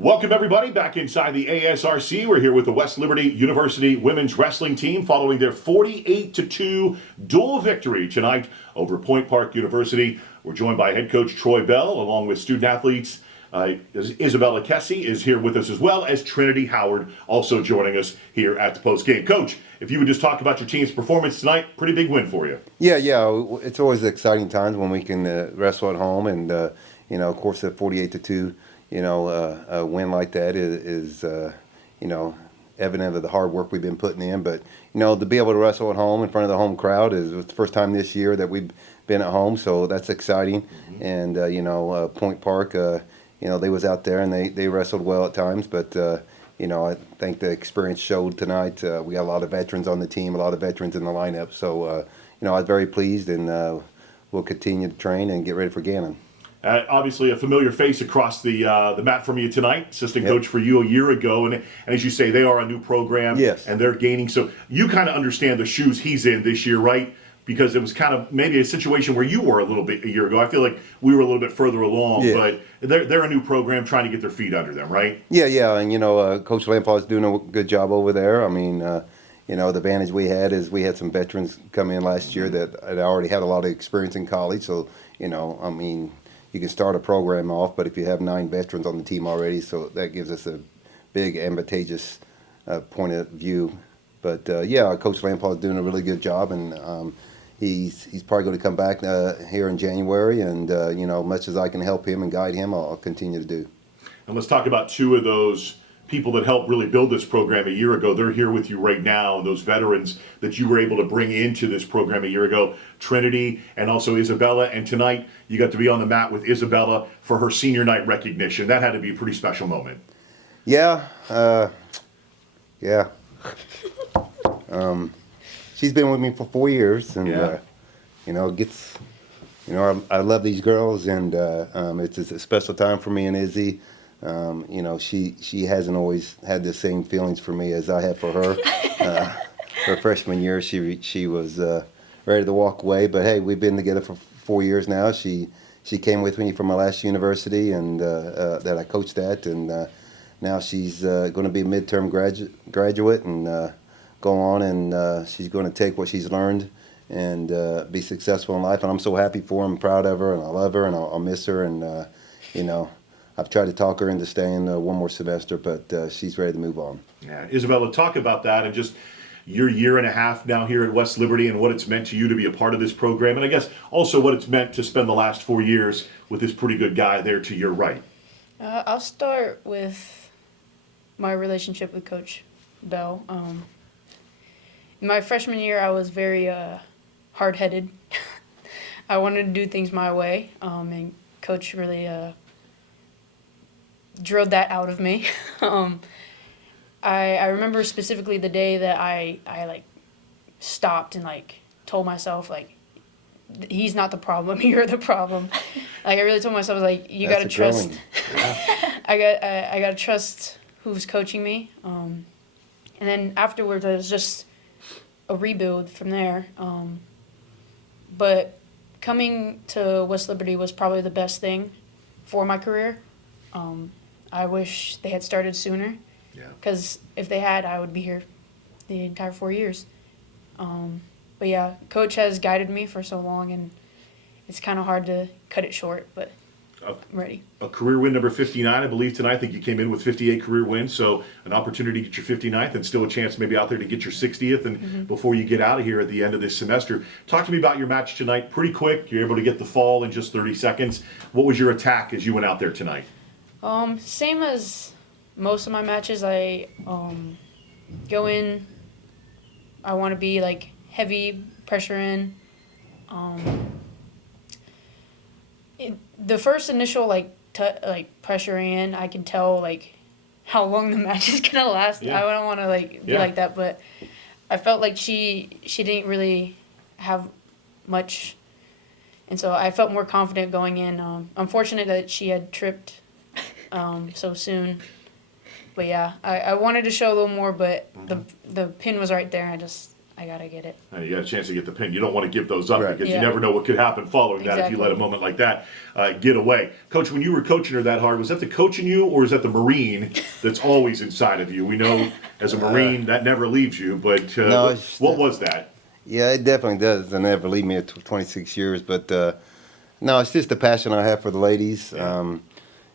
Welcome, everybody, back inside the ASRC. We're here with the West Liberty University women's wrestling team following their 48-2 dual victory tonight over Point Park University. We're joined by head coach Troy Bell, along with student athletes. Isabella Kessie is here with us, as well as Trinity Howard, also joining us here at the post game. Coach, if you would just talk about your team's performance tonight, pretty big win for you. Yeah. It's always exciting times when we can wrestle at home, and of course, a 48-2, a win like that is evident of the hard work we've been putting in. But to be able to wrestle at home in front of the home crowd is the first time this year that we've been at home, so that's exciting. Mm-hmm. And Point Park, they was out there and they wrestled well at times, but I think the experience showed tonight. We got a lot of veterans on the team, a lot of veterans in the lineup. So, I was very pleased, and we'll continue to train and get ready for Gannon. Obviously, a familiar face across the mat from you tonight, assistant coach for you a year ago. And as you say, they are a new program, yes, and they're gaining. So you kind of understand the shoes he's in this year, right? Because it was kind of maybe a situation where you were a little bit a year ago. I feel like we were a little bit further along, but they're a new program trying to get their feet under them, right? Yeah, and Coach Lampaw is doing a good job over there. I mean, the advantage we had is we had some veterans come in last year that had already had a lot of experience in college. So, you can start a program off, but if you have 9 veterans on the team already, so that gives us a big advantageous point of view. But Coach Lampaw is doing a really good job, and he's probably going to come back here in January, and much as I can help him and guide him, I'll continue to do. And let's talk about 2 of those people that helped really build this program a year ago. They're here with you right now, those veterans that you were able to bring into this program a year ago, Trinity and also Isabella. And tonight you got to be on the mat with Isabella for her senior night recognition. That had to be a pretty special moment. Yeah. She's been with me for 4 years, and I love these girls, and it's a special time for me and Izzy. She hasn't always had the same feelings for me as I had for her. Her freshman year, she was ready to walk away, but hey, we've been together for 4 years now. She came with me from my last university, and that I coached at, and now she's going to be a midterm graduate and go on, and she's going to take what she's learned and be successful in life. And I'm so happy for her. I'm proud of her, and I love her, and I'll miss her. And I've tried to talk her into staying one more semester, but she's ready to move on. Yeah, Isabella, talk about that and just your year and a half now here at West Liberty and what it's meant to you to be a part of this program, and I guess also what it's meant to spend the last 4 years with this pretty good guy there to your right. I'll start with my relationship with Coach Bell. In my freshman year, I was very hard-headed. I wanted to do things my way, and Coach really drilled that out of me. I remember specifically the day that I stopped and told myself he's not the problem, you're the problem. I really told myself you gotta trust. I gotta trust who's coaching me. And then afterwards, it was just a rebuild from there. But coming to West Liberty was probably the best thing for my career. I wish they had started sooner, because if they had, I would be here the entire 4 years. But yeah, Coach has guided me for so long, and it's kind of hard to cut it short, but I'm ready. A career win number 59, I believe, tonight. I think you came in with 58 career wins, so an opportunity to get your 59th and still a chance maybe out there to get your 60th and before you get out of here at the end of this semester. Talk to me about your match tonight. Pretty quick. You're able to get the fall in just 30 seconds. What was your attack as you went out there tonight? Same as most of my matches. I go in, I want to be heavy pressure in. The first initial pressure in, I can tell how long the match is gonna last. I don't want to be like that, but I felt like she didn't really have much, and so I felt more confident going in. I'm fortunate that she had tripped so soon, but yeah, I wanted to show a little more, but the pin was right there, and I gotta get it. And you got a chance to get the pin. You don't want to give those up Right. because you Yeah. never know what could happen following that if you Exactly. let a moment like that get away. Coach, when you were coaching her that hard, was that the coach in you or is that the Marine that's always inside of you? We know as a Marine that never leaves you, but No, what, it's- what was that? Yeah, it definitely does. It never leave me at 26 years, but no, it's just the passion I have for the ladies. Yeah.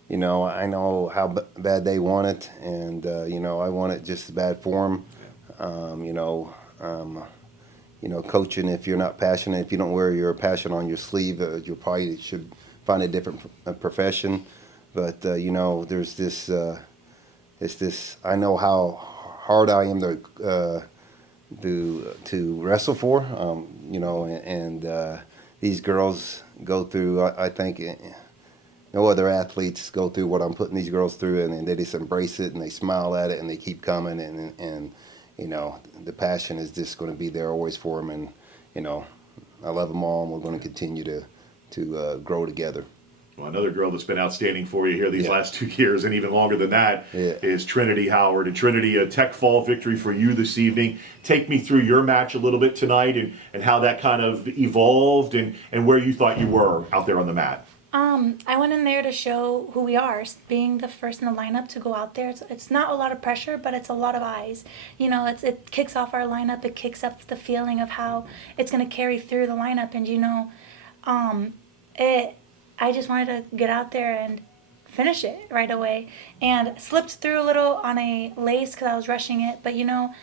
You know, I know how bad they want it, and you know, I want it just as bad for them. You know, coaching. If you're not passionate, if you don't wear your passion on your sleeve, you probably should find a different profession. But you know, there's this. It's this. I know how hard I am to wrestle for. You know, and these girls go through. I think no other athletes go through what I'm putting these girls through, and they just embrace it and they smile at it and they keep coming, and you know, the passion is just going to be there always for them, and you know, I love them all, and we're going to continue to grow together. Well, another girl that's been outstanding for you here these Yeah. last 2 years and even longer than that is Yeah. Trinity Howard. And Trinity, a Tech Fall victory for you this evening. Take me through your match a little bit tonight and how that kind of evolved and where you thought you were out there on the mat. I went in there to show who we are, being the first in the lineup to go out there. It's not a lot of pressure, but it's a lot of eyes. You know, it kicks off our lineup. It kicks up the feeling of how it's going to carry through the lineup. And, you know, I just wanted to get out there and finish it right away. And slipped through a little on a lace because I was rushing it. But, you know,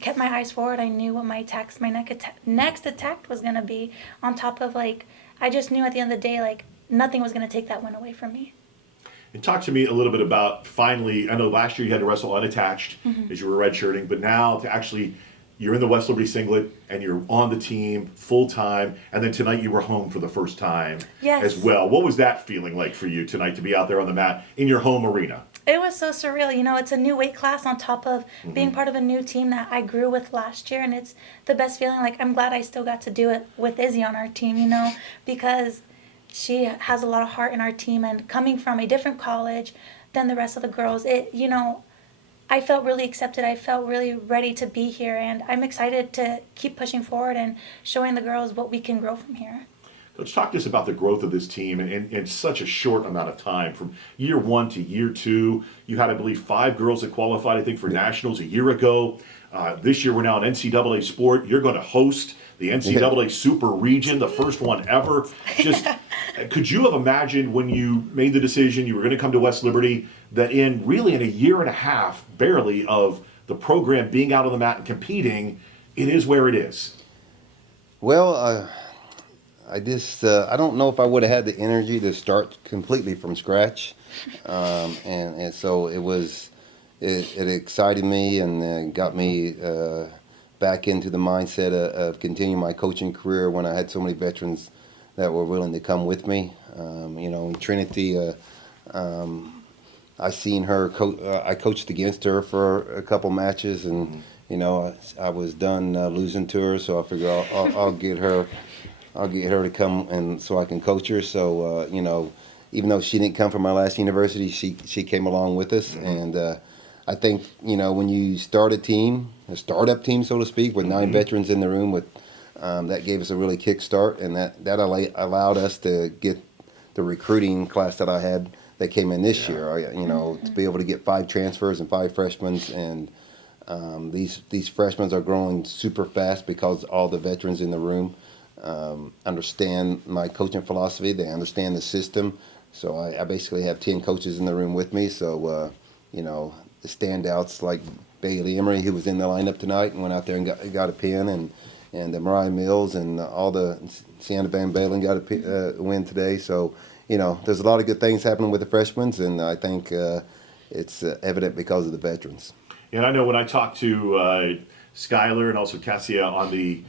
kept my eyes forward. I knew what my next attack was going to be, on top of, like, I just knew at the end of the day, like, nothing was going to take that win away from me. And talk to me a little bit about finally, I know last year you had to wrestle unattached as you were redshirting, but now to actually, you're in the West Liberty singlet and you're on the team full time, and then tonight you were home for the first time Yes. as well. What was that feeling like for you tonight to be out there on the mat in your home arena? It was so surreal. You know, it's a new weight class on top of being part of a new team that I grew with last year, and it's the best feeling. Like, I'm glad I still got to do it with Izzy on our team, you know, because she has a lot of heart in our team, and coming from a different college than the rest of the girls, you know, I felt really accepted. I felt really ready to be here, and I'm excited to keep pushing forward and showing the girls what we can grow from here. Let's talk to us about the growth of this team in such a short amount of time. From year one to year two, you had, I believe, 5 girls that qualified, I think, for nationals a year ago. This year, we're now an NCAA sport. You're going to host the NCAA Super Region, the first one ever. Just, could you have imagined when you made the decision you were going to come to West Liberty that in a year and a half, barely, of the program being out on the mat and competing, it is where it is? Well, I just I don't know if I would have had the energy to start completely from scratch, and so it excited me and got me back into the mindset of continuing my coaching career when I had so many veterans that were willing to come with me. You know, Trinity, I seen her. I coached against her for a couple matches, and you know, I was done losing to her, so I figured I'll get her. I'll get her to come and so I can coach her. So you know, even though she didn't come from my last university, she came along with us, and I think, you know, when you start a startup team, so to speak, with 9 veterans in the room, with that gave us a really kick start, and that allowed us to get the recruiting class that I had that came in this year. You know, to be able to get 5 transfers and 5 freshmen, and these freshmen are growing super fast because all the veterans in the room understand my coaching philosophy. They understand the system. So I basically have 10 coaches in the room with me. So, you know, the standouts like Bailey Emery, who was in the lineup tonight and went out there and got a pin, and Mariah Mills and all the Sienna Van Balen got a win today. So, you know, there's a lot of good things happening with the freshmen, and I think it's evident because of the veterans. And I know when I talked to Skylar and also Cassia on the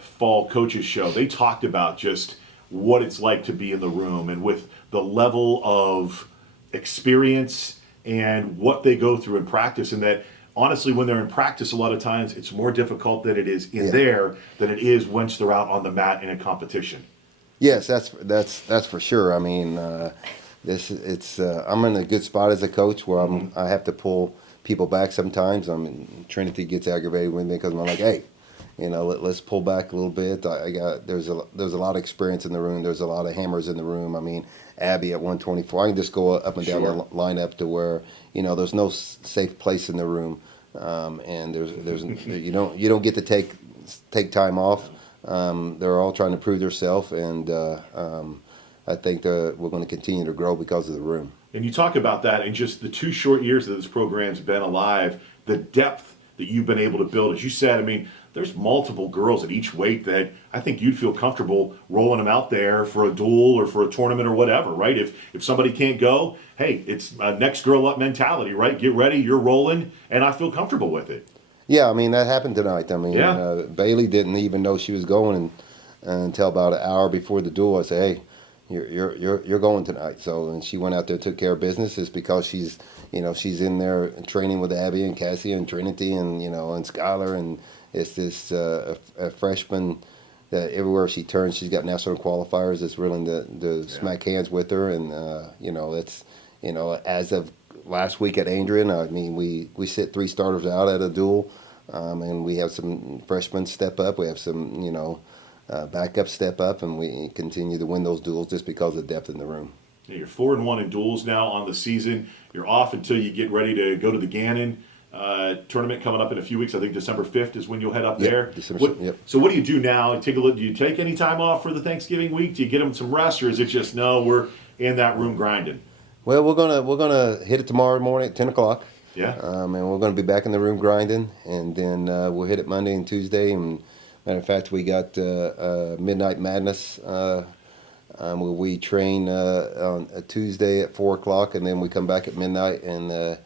fall coaches show, they talked about just what it's like to be in the room and with the level of experience and what they go through in practice, and that honestly when they're in practice a lot of times it's more difficult than it is in there than it is once they're out on the mat in a competition. Yes, that's for sure. I mean, I'm in a good spot as a coach where I have to pull people back sometimes. I mean, Trinity gets aggravated with me because I'm like, hey, let's pull back a little bit. There's a lot of experience in the room. There's a lot of hammers in the room. I mean, Abby at 124. I can just go up and down Sure. the lineup to where there's no safe place in the room, and there's you don't get to take time off. They're all trying to prove themselves, and I think that we're going to continue to grow because of the room. And you talk about that in just the 2 short years that this program's been alive, the depth that you've been able to build. As you said, I mean, there's multiple girls at each weight that I think you'd feel comfortable rolling them out there for a duel or for a tournament or whatever, right? If somebody can't go, hey, it's a next girl up mentality, right? Get ready, you're rolling, and I feel comfortable with it. Yeah, I mean that happened tonight. I mean, Yeah. Bailey didn't even know she was going until about an hour before the duel. I said, "Hey, you're going tonight." So, and she went out there, took care of business. It's because she's in there training with Abby and Cassie and Trinity and and Skylar, and it's this a freshman that everywhere she turns, she's got national qualifiers that's willing to smack hands with her, and that's as of last week at Adrian, I mean, we sit 3 starters out at a duel, and we have some freshmen step up. We have some, backup step up, and we continue to win those duels just because of the depth in the room. Yeah, you're 4-1 in duels now on the season. You're off until you get ready to go to the Gannon tournament coming up in a few weeks. I think December 5th is when you'll head up there. Yep. So what do you do now? Take a look. Do you take any time off for the Thanksgiving week? Do you get them some rest, or is it just no? We're in that room grinding. Well, we're gonna hit it tomorrow morning at 10 o'clock. Yeah. And we're gonna be back in the room grinding, and then we'll hit it Monday and Tuesday. And matter of fact, we got Midnight Madness. Where we train on a Tuesday at 4 o'clock, and then we come back at midnight, and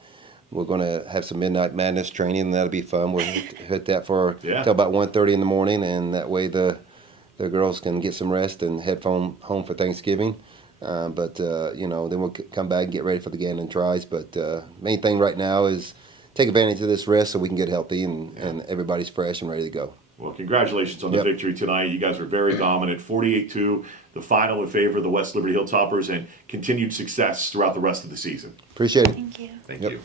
we're gonna have some Midnight Madness training, and that'll be fun. We'll hit that till about 1:30 in the morning, and that way the girls can get some rest and head home for Thanksgiving. But then we'll come back and get ready for the Gannon tries. But main thing right now is take advantage of this rest so we can get healthy and everybody's fresh and ready to go. Well, congratulations on the victory tonight. You guys were very dominant, 48-2, the final in favor of the West Liberty Hilltoppers, and continued success throughout the rest of the season. Appreciate it. Thank you. Thank you.